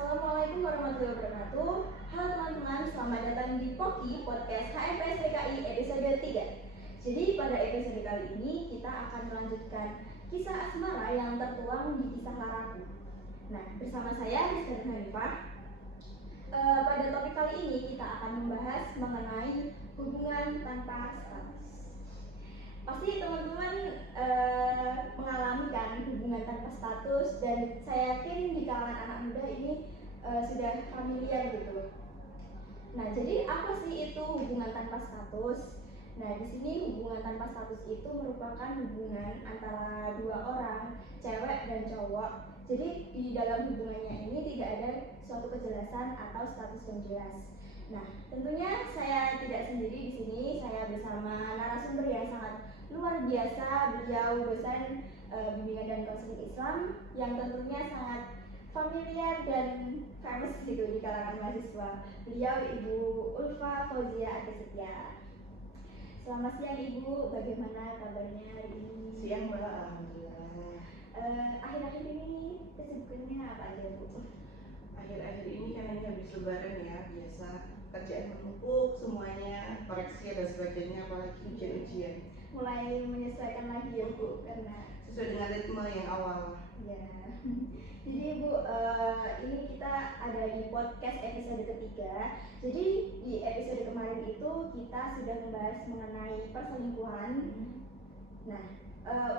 Assalamualaikum warahmatullahi wabarakatuh. Halo teman-teman, selamat datang di POKI Podcast HMPS DKI episode 3. Jadi pada episode kali ini kita akan melanjutkan kisah asmara yang tertuang di kisah Laraku. Nah, bersama saya Rizka Hanifah. Pada topik kali ini kita akan membahas mengenai hubungan tanpa status. Pasti teman-teman mengalami kan hubungan tanpa status, dan saya yakin di kalangan anak muda ini sudah familiar gitu. Nah, jadi apa sih itu hubungan tanpa status? Nah, di sini hubungan tanpa status itu merupakan hubungan antara dua orang, cewek dan cowok. Jadi di dalam hubungannya ini tidak ada suatu kejelasan atau status yang jelas. Nah, tentunya saya tidak sendiri di sini. Saya bersama narasumber yang sangat luar biasa. Beliau dosen bimbingan dan konseling Islam yang tentunya sangat familiar dan famous gitu di kalangan mahasiswa. Beliau Ibu Ulfa Fauzia Arkesetia. Selamat siang Ibu, bagaimana kabarnya hari ini? Siang Mbak, alhamdulillah. Akhir-akhir ini kesibukannya apa aja Bu? Akhir-akhir ini kan ini habis lebaran ya, biasa kerjaan menumpuk semuanya, koreksi dan sebagainya, apalagi ujian-ujian. Mulai menyesuaikan lagi ya Bu, karena sesuai dengan ritme yang awal. Ya. Jadi Bu, ini kita ada di podcast episode ketiga. Jadi di episode kemarin itu kita sudah membahas mengenai perselingkuhan. Nah,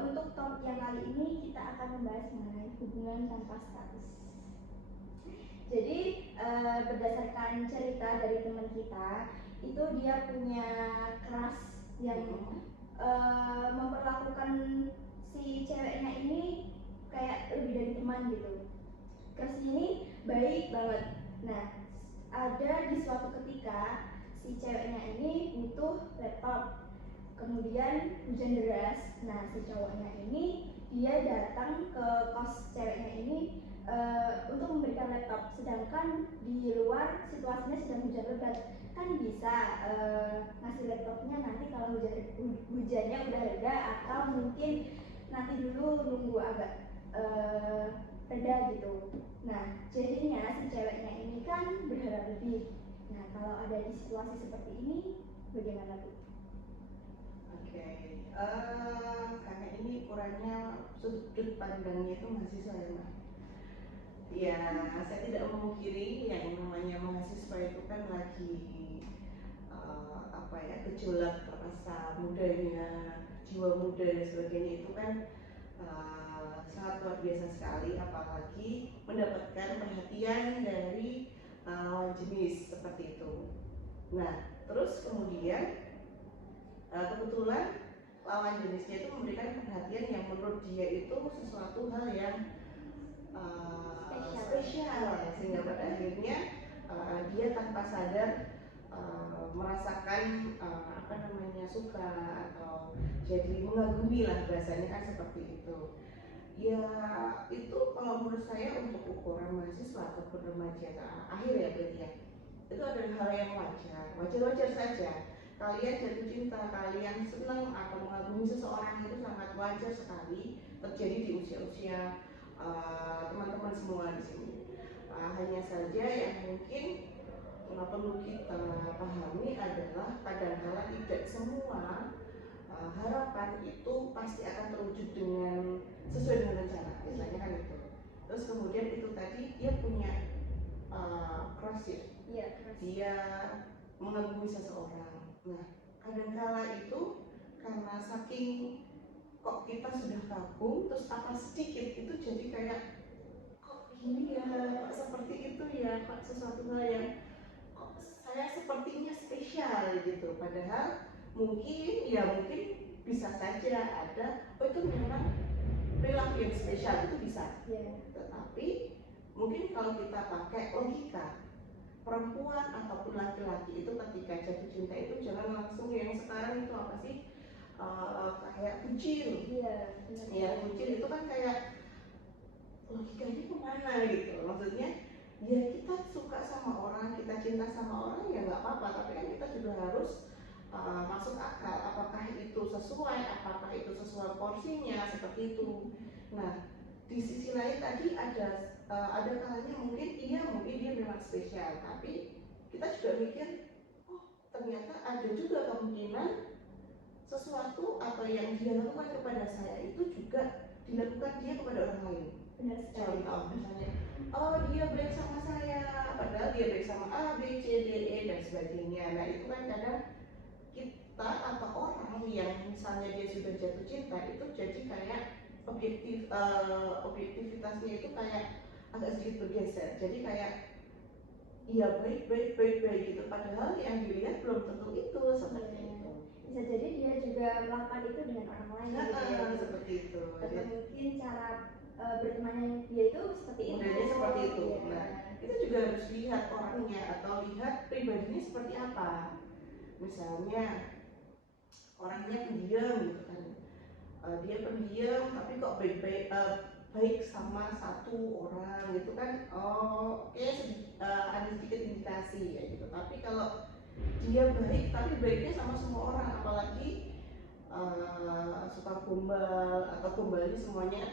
untuk topik yang kali ini kita akan membahas mengenai hubungan tanpa status. Jadi berdasarkan cerita dari teman kita, itu dia punya crush yang memperlakukan si ceweknya ini kayak lebih dari teman gitu. Crush ini baik banget. Nah, ada di suatu ketika si ceweknya ini butuh laptop. Kemudian hujan deras. Nah, si cowoknya ini dia datang ke kos ceweknya ini untuk memberikan laptop. Sedangkan di luar situasinya sedang hujan lebat. Kan bisa ngasih laptopnya nanti kalau hujannya udah reda, atau mungkin nanti dulu nunggu agak reda gitu. Nah, jadinya si ceweknya ini kan berharap lebih. Nah, kalau ada di situasi seperti ini, bagaimana Bu? Oke, karena ini ukurannya sudut pandangnya itu mahasiswa ya Mbak. Ya, saya tidak memungkiri yang namanya mahasiswa itu kan lagi gejolak rasa mudanya, jiwa muda dan sebagainya itu kan sangat luar biasa sekali, apalagi mendapatkan perhatian dari lawan jenis seperti itu. Nah, terus kemudian kebetulan lawan jenisnya itu memberikan perhatian yang menurut dia itu sesuatu hal yang spesial, sehingga pada akhirnya dia tanpa sadar merasakan suka atau jadi mengagumi lah, bahasanya kan seperti itu. Ya itu kalau menurut saya untuk ukuran mahasiswa ataupun remaja akhir ya berarti ya, itu adalah hal yang wajar saja. Kalian jatuh cinta, kalian senang atau mengagumi seseorang itu sangat wajar sekali terjadi di usia-usia teman-teman semua di sini. Hanya saja yang mungkin perlu kita pahami adalah kadang-kala tidak semua harapan itu pasti akan terwujud dengan sesuai dengan rencana, misalnya kan itu. Terus kemudian itu tadi dia punya crush ya, dia mengagumi seseorang. Nah, kadang-kala itu karena saking kok kita sudah kagum, terus apa sedikit itu jadi kayak kok gini ya, kok seperti itu ya, kok sesuatu hal yang kok saya sepertinya spesial gitu. Padahal mungkin bisa saja ada itu memang perilaku yang spesial, itu bisa. Tetapi mungkin kalau kita pakai logika, perempuan ataupun laki-laki itu ketika jatuh cinta itu jangan langsung yang sekarang itu apa sih kayak bucin. Ya bucin itu kan kayak logikanya kemana gitu. Maksudnya ya kita suka sama orang, kita cinta sama orang ya nggak apa-apa, tapi kan kita juga harus masuk akal apakah itu sesuai, apakah itu sesuai porsinya, seperti itu. Nah, di sisi lain tadi ada ada kalanya mungkin dia memang spesial, tapi kita juga mikir, oh ternyata ada juga kemungkinan sesuatu apa yang dia lakukan kepada saya itu juga dilakukan dia kepada orang lain. Benar sekali. Contoh misalnya, oh dia baik sama saya, padahal dia baik sama A, B, C, D, E dan sebagainya. Nah itu kan kadang kita atau orang yang misalnya dia sudah jatuh cinta itu jadi kayak objektivitasnya itu kayak agak sedikit bergeser. Jadi kayak iya baik gitu, padahal yang dilihat belum tentu itu seperti itu. Bisa jadi dia juga melakukan itu dengan orang lain gitu ya. Seperti itu. Atau mungkin cara bertemannya dia itu seperti itu. Mudahnya seperti itu. Ya. Nah, itu juga harus lihat orangnya atau lihat pribadinya seperti apa. Misalnya orangnya pendiam gitu kan. Dia pendiam tapi kok baik sama satu orang gitu kan. Oh, oke, ada sedikit indikasi ya gitu. Tapi kalau dia baik tapi baiknya sama semua orang, apalagi suka gombal atau gombalnya semuanya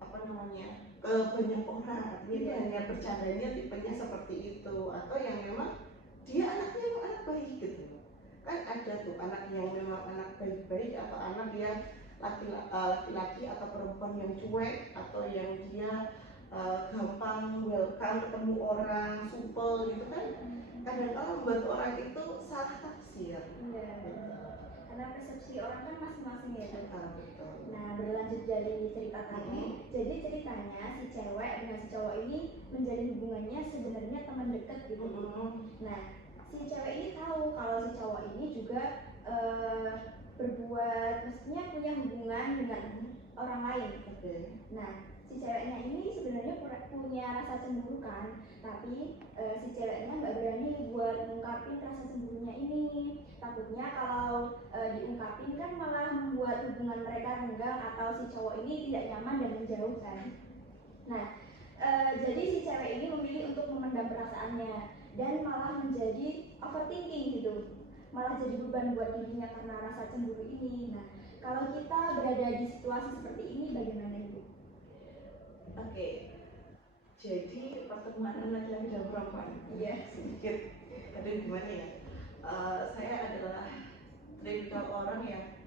apa namanya banyak orang, artinya dia hanya bercandanya tipenya seperti itu, atau yang memang dia anaknya memang anak baik gitu kan. Ada tuh anak yang memang anak baik-baik atau anak yang laki-laki atau perempuan yang cuek atau yang dia gampang welcome ketemu orang, supel gitu kan. Kadang-kadang membuat orang itu salah tafsir. Karena persepsi orang kan masing-masing ya. Betul. Nah, berlanjut dari cerita tadi, jadi ceritanya si cewek dengan si cowok ini menjalin hubungannya sebenarnya teman dekat gitu. Nah, si cewek ini tahu kalau si cowok ini juga maksudnya punya hubungan dengan orang lain. Nah, si ceweknya ini sebenarnya punya rasa cemburu kan, tapi si ceweknya nggak berani buat mengungkapin rasa cemburunya ini. Takutnya kalau diungkapin kan malah membuat hubungan mereka renggang atau si cowok ini tidak nyaman dan menjauh kan. Nah, jadi si cewek ini memilih untuk memendam perasaannya dan malah menjadi overthinking gitu, malah jadi beban buat dirinya karena rasa cemburu ini. Nah, kalau kita berada di situasi seperti ini bagaimana Ibu? Oke, jadi pertemanan laki-laki dan perempuan, sedikit ada gimana ya? Saya adalah tipikal orang yang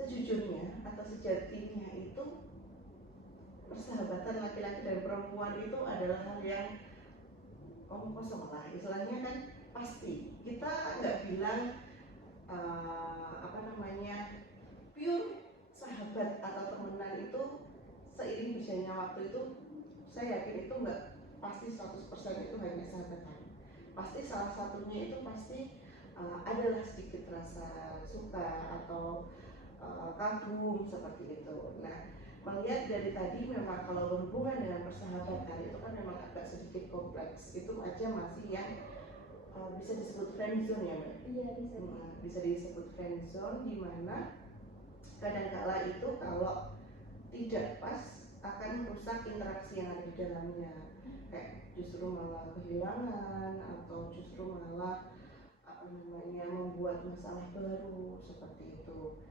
sejujurnya atau sejatinya itu persahabatan laki-laki dan perempuan itu adalah hal yang kosong lah, istilahnya kan pasti. Kita nggak bilang pure sahabat atau temenan itu seiring berjalannya waktu itu. Saya yakin itu nggak pasti 100% itu hanya sahabatan. Pasti salah satunya itu pasti adalah sedikit rasa suka atau kagum seperti itu. Nah, melihat dari tadi memang kalau berhubungan dengan persahabatan itu kan memang agak sedikit kompleks. Itu aja masih yang bisa disebut friendzone ya, Mbak? Iya, bisa. Bisa disebut friendzone, di mana kadang-kala itu kalau tidak pas akan merusak interaksi yang ada di dalamnya. Kayak justru malah kehilangan atau justru malah membuat masalah baru seperti itu.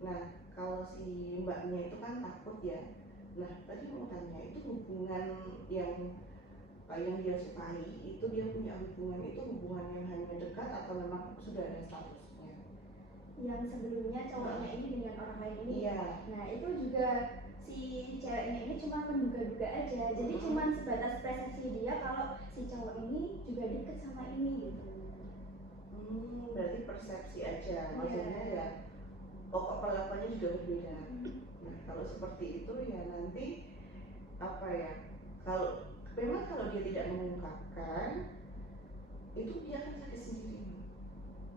Nah, kalau si mbaknya itu kan takut ya. Nah, tadi mau tanya, itu hubungan yang dia sukai itu, dia punya hubungan itu hubungan yang hanya dekat atau memang sudah ada statusnya? Yang sebelumnya cowoknya ini dengan orang lain ini. Iya. Nah, itu juga si ceweknya ini cuma menduga-duga aja. Jadi cuma sebatas persepsi dia kalau si cowok ini juga deket sama ini gitu. Berarti persepsi aja, maksudnya ya pokok perlakuannya juga berbeda. Nah, kalau seperti itu ya nanti kalau memang kalau dia tidak mengungkapkan itu dia akan sakit sendiri.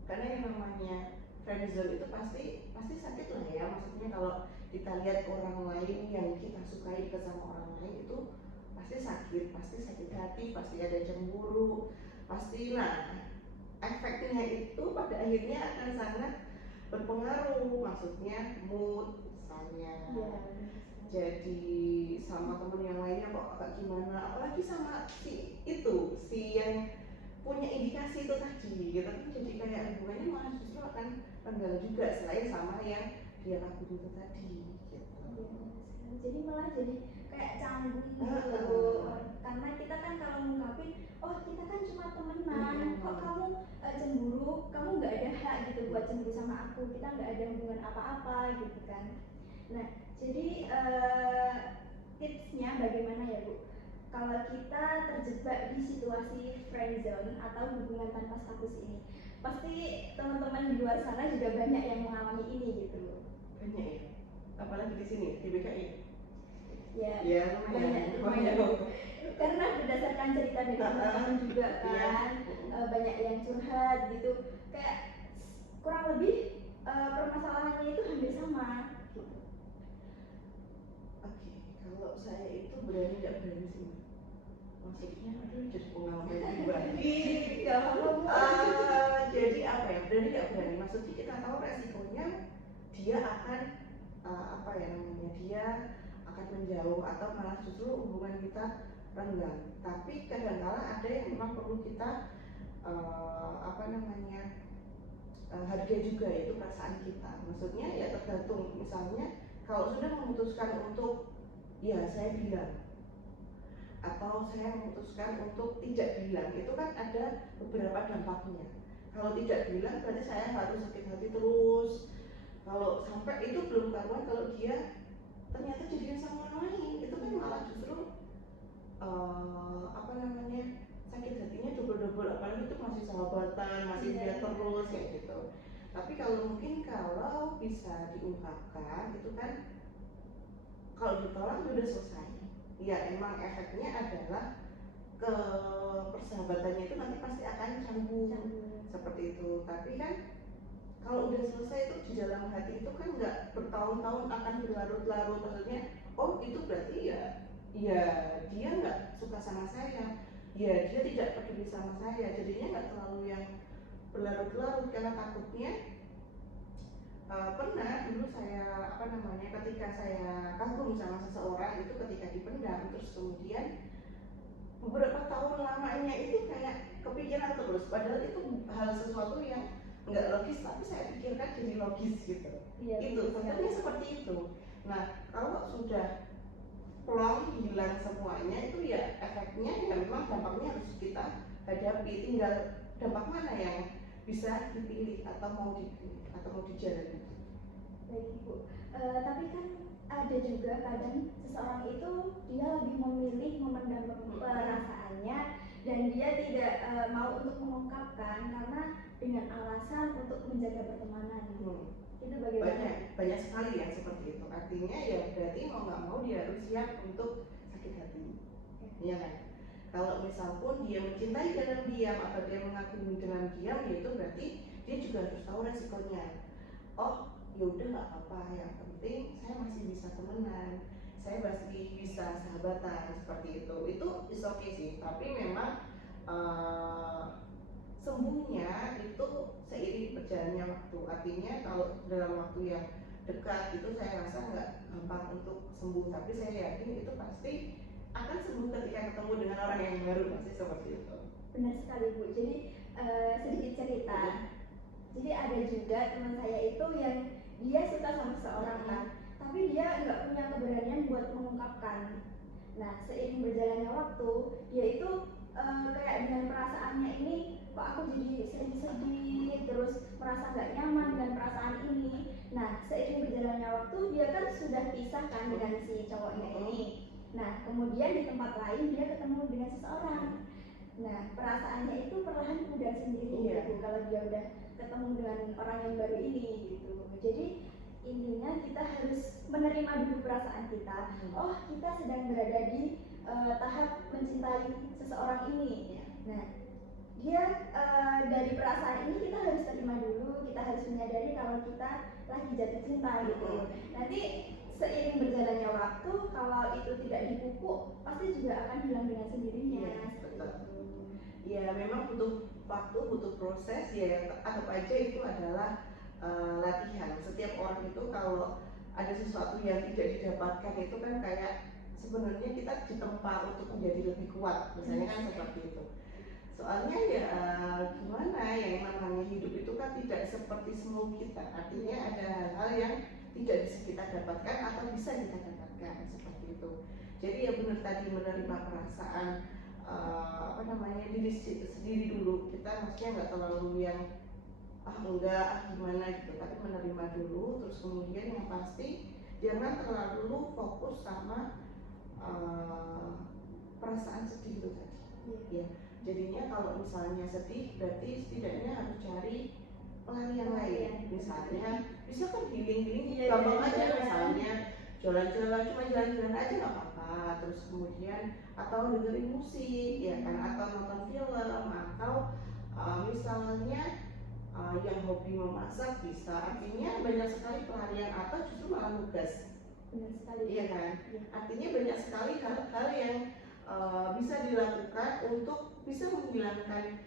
Karena yang namanya friendzone itu pasti sakit lah ya. Maksudnya kalau kita lihat orang lain yang kita sukai dekat sama orang lain itu pasti sakit hati, pasti ada cemburu, pasti. Nah, efeknya itu pada akhirnya akan sangat berpengaruh, maksudnya mood misalnya. Jadi sama temen yang lainnya kok agak gimana, apalagi sama si yang punya indikasi itu tadi gitu kan, jadi kayak hubungannya malah justru akan renggang juga selain sama yang dia kagum itu tadi gitu. Jadi malah jadi kayak canggung gitu. Karena kita kan kalau ngungkapin, oh kita kan cuma temenan, kok kamu cemburu, kamu nggak ada hak gitu buat cemburu sama aku, kita nggak ada hubungan apa-apa gitu kan. Nah jadi tipsnya bagaimana ya Bu? Kalau kita terjebak di situasi friendzone atau hubungan tanpa status ini, pasti teman-teman di luar sana juga banyak yang mengalami ini gitu. Banyak ya, apalagi di sini di BKI. Ya lumayan. Karena berdasarkan cerita dari teman-teman juga kan, banyak yang curhat gitu, kayak kurang lebih permasalahannya itu hampir sama gitu. Oke, kalau saya itu berani nggak berani sih, maksudnya aduh jadi pengalaman pribadi. Jadi apa ya, berani nggak berani, maksudnya kita tahu resikonya dia akan dia akan menjauh atau malah justru hubungan kita renggang. Tapi kadang-kala ada yang memang perlu kita hargai juga, yaitu perasaan kita. Maksudnya ya tergantung, misalnya kalau sudah memutuskan untuk ya saya bilang atau saya memutuskan untuk tidak bilang, itu kan ada beberapa dampaknya. Kalau tidak bilang berarti saya harus sakit hati terus. Kalau sampai itu belum karuan, kalau dia ternyata jadian sama orang lain, itu kan malah justru sakit hatinya double, apalagi itu masih sahabatan, masih dia terus kayak gitu. Tapi kalau bisa diungkapkan, itu kan kalau ditolak sudah selesai. Ya emang efeknya adalah ke persahabatannya itu nanti pasti akan canggung seperti itu. Tapi kan kalau udah selesai itu di dalam hati itu kan nggak bertahun-tahun akan berlarut-larut. Maksudnya oh itu berarti ya dia nggak suka sama saya, ya dia tidak peduli sama saya. Jadinya nggak terlalu yang berlarut-larut, karena takutnya pernah dulu saya ketika saya kagum sama seseorang itu, ketika dipendam terus kemudian beberapa tahun lamanya itu kayak kepikiran terus, padahal itu hal sesuatu yang nggak logis, tapi saya pikirkan jadi logis gitu. Itu sebenarnya seperti itu. Nah kalau sudah plong hilang semuanya, itu ya efeknya ya memang dampaknya harus kita hadapi. Tinggal dampak mana yang bisa dipilih atau mau dijalani. Baik Ibu, tapi kan ada juga kadang seseorang itu dia lebih memilih memendam perasaannya dan dia tidak mau untuk mengungkapkan karena dengan alasan untuk menjaga pertemanan. Itu bagaimana? Banyak sekali yang seperti itu. Artinya ya berarti mau nggak mau dia harus siap untuk sakit hati. Iya kan? Kalau misal pun dia mencintai dalam diam atau dia mengagumi dalam diam, ya itu berarti dia juga harus tahu resikonya. Oh ya udah nggak apa-apa, yang penting saya masih bisa temenan, saya masih bisa sahabatan, seperti itu is okay sih. Tapi memang sembuhnya itu seiring berjalannya waktu. Artinya kalau dalam waktu yang dekat itu saya rasa nggak gampang untuk sembuh, tapi saya yakin itu pasti akan sembuh ketika ketemu dengan orang yang baru, pasti seperti itu. Benar sekali Bu. Jadi sedikit cerita. Jadi ada juga teman saya itu yang dia suka sama seseorang kan, tapi dia nggak punya keberanian buat mengungkapkan. Nah seiring berjalannya waktu, dia itu kayak dengan perasaannya ini, kok aku jadi sedih-sedih, terus merasa nggak nyaman dengan perasaan ini. Nah seiring berjalannya waktu, dia kan sudah pisah kan dengan si cowoknya ini. Nah kemudian di tempat lain dia ketemu dengan seseorang. Nah perasaannya itu perlahan pudar sendiri gitu kalau dia udah ketemu dengan orang yang baru ini gitu. Jadi intinya kita harus menerima dulu perasaan kita. Oh kita sedang berada di tahap mencintai seseorang ini. Nah dia dari perasaan ini kita harus terima dulu. Kita harus menyadari kalau kita lagi jatuh cinta gitu. Nanti seiring berjalannya waktu, kalau itu tidak dipupuk pasti juga akan hilang dengan sendirinya. Ya memang butuh waktu, butuh proses. Ya anggap aja itu adalah latihan. Setiap orang itu kalau ada sesuatu yang tidak didapatkan itu kan kayak sebenarnya kita ditempa untuk menjadi lebih kuat, misalnya kan seperti itu. Soalnya ya gimana, yang namanya hidup itu kan tidak seperti semua kita. Artinya ada hal-hal yang tidak bisa kita dapatkan atau bisa kita dapatkan, seperti itu. Jadi ya benar tadi, menerima perasaan diri sendiri dulu. Kita maksudnya nggak terlalu yang enggak gimana gitu, tapi menerima dulu. Terus kemudian yang pasti jangan terlalu fokus sama perasaan sedih itu tadi. Ya, jadinya kalau misalnya sedih berarti setidaknya harus cari pelarian lain. Misalnya bisa kan healing gampang aja, misalnya jalan-jalan, cuma jalan-jalan aja nggak apa-apa. Terus kemudian atau dengerin musik ya kan, atau nonton film, atau misalnya yang hobi memasak bisa. Artinya banyak sekali pelarian, atau justru malah nugas. Benar sekali. Iya kan? Artinya banyak sekali hal-hal yang bisa dilakukan untuk bisa menghilangkan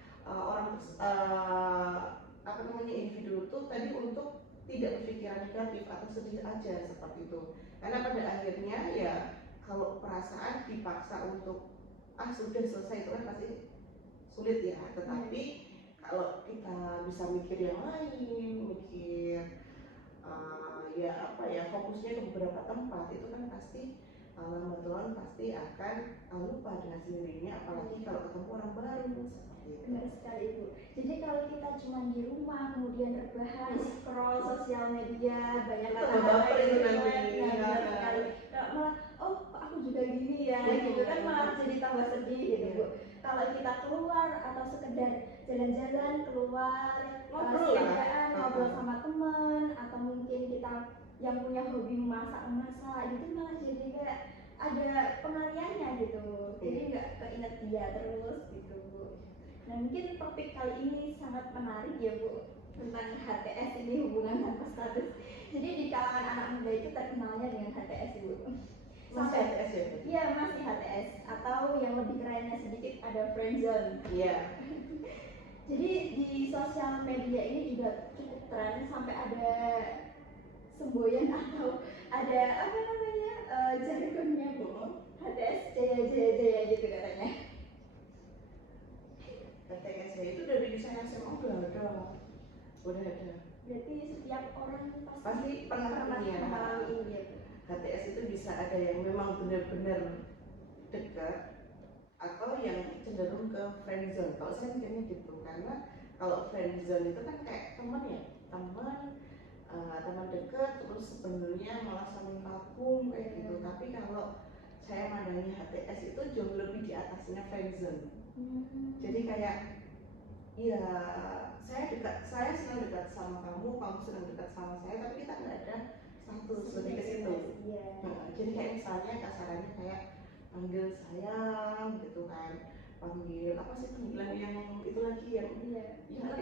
individu itu tadi, untuk tidak berpikiran negatif atau sedih aja seperti itu. Karena pada akhirnya ya kalau perasaan dipaksa untuk sudah selesai itu kan pasti sulit ya. Tetapi kalau kita bisa mikir yang lain, mikir fokusnya ke beberapa tempat, itu kan pasti lambat laun pasti akan lupa dengan sendirinya, apalagi kalau ketemu orang baru seperti itu. Benar sekali Bu. Jadi kalau kita cuma di rumah kemudian rebahan scroll sosial media, banyak baper itu nanti. Benar sekali. Kalau malah kok aku juga gini ya, gitu kan malah jadi tambah sedih gitu Bu. Kalau kita keluar atau sekedar jalan-jalan keluar, ngobrol sama teman, atau mungkin kita yang punya hobi memasak gitu malah jadi kayak ada pengaliannya gitu, jadi nggak keinget dia terus gitu Bu. Nah mungkin topik kali ini sangat menarik ya Bu, tentang HTS ini, hubungan tanpa status. Jadi di kalangan anak muda itu terkenalnya dengan HTS Bu. Masih HTS ya? Iya masih HTS, atau yang lebih kerennya sedikit ada friendzone. Iya. Jadi di sosial media ini juga cukup tren, sampai ada semboyan atau ada jargonnya Bu, HTS jaya gitu katanya. HTS itu dari desain SMA udah ada. Berarti setiap orang pasti pernah mengalami ini ya Bu. HTS itu bisa ada yang memang benar-benar dekat, atau yang cenderung ke friendzone. Kalau saya mikirnya gitu, karena kalau friendzone itu kan kayak teman ya, teman dekat, terus sebenarnya malah saling kagum kayak gitu. Tapi kalau saya mandangnya HTS itu jauh lebih di atasnya friendzone. Jadi kayak ya saya senang dekat sama kamu senang dekat sama saya, tapi kita nggak ada status lebih ke situ. Jadi kayak misalnya kasarannya kayak panggil sayang gitu kan, panggil apa sih panggilan yang itu lagi yang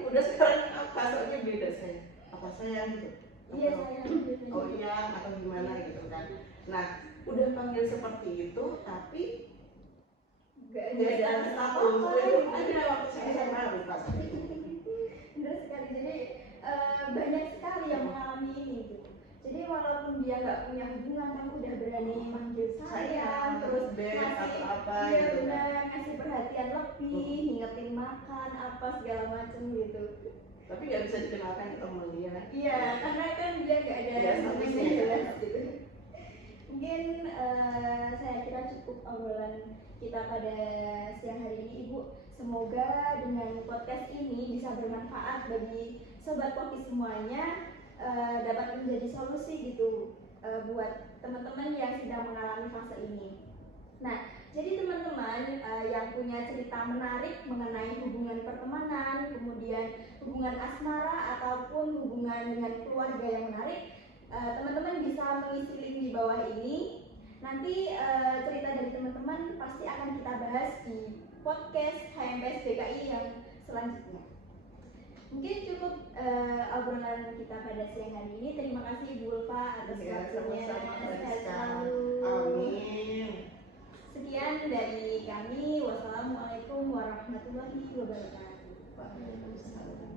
udah sekarang apa soalnya beda saya apa sayang gitu, oh iya atau gimana gitu kan. Nah udah panggil seperti itu tapi nggak ada status. Ada waktu saya sama lupa. Benar sekali. Jadi banyak sekali yang mengalami ini gitu. Jadi walaupun dia nggak punya hubungan, kamu udah berani manggil sayang, terus ngasih perhatian lebih, ngingetin makan apa segala macam gitu. Tapi nggak bisa dikenalkan ke teman dia. Iya, karena kan dia nggak ada statusnya jelas gitu. Mungkin saya kira cukup obrolan kita pada siang hari ini Ibu. Semoga dengan podcast ini bisa bermanfaat bagi Sobat Poki semuanya, dapat menjadi solusi gitu buat teman-teman yang sedang mengalami fase ini. Nah, jadi teman-teman yang punya cerita menarik mengenai hubungan pertemanan, kemudian hubungan asmara ataupun hubungan dengan keluarga yang menarik, teman-teman bisa mengisi link di bawah ini. Nanti cerita dari teman-teman pasti akan kita bahas di podcast HMPS BKI yang selanjutnya. Mungkin cukup obrolan kita pada siang hari ini. Terima kasih Ibu Ulfa atas waktunya. Sehat selalu. Amin. Sekian dari kami. Wassalamualaikum warahmatullahi wabarakatuh. Waalaikumsalam.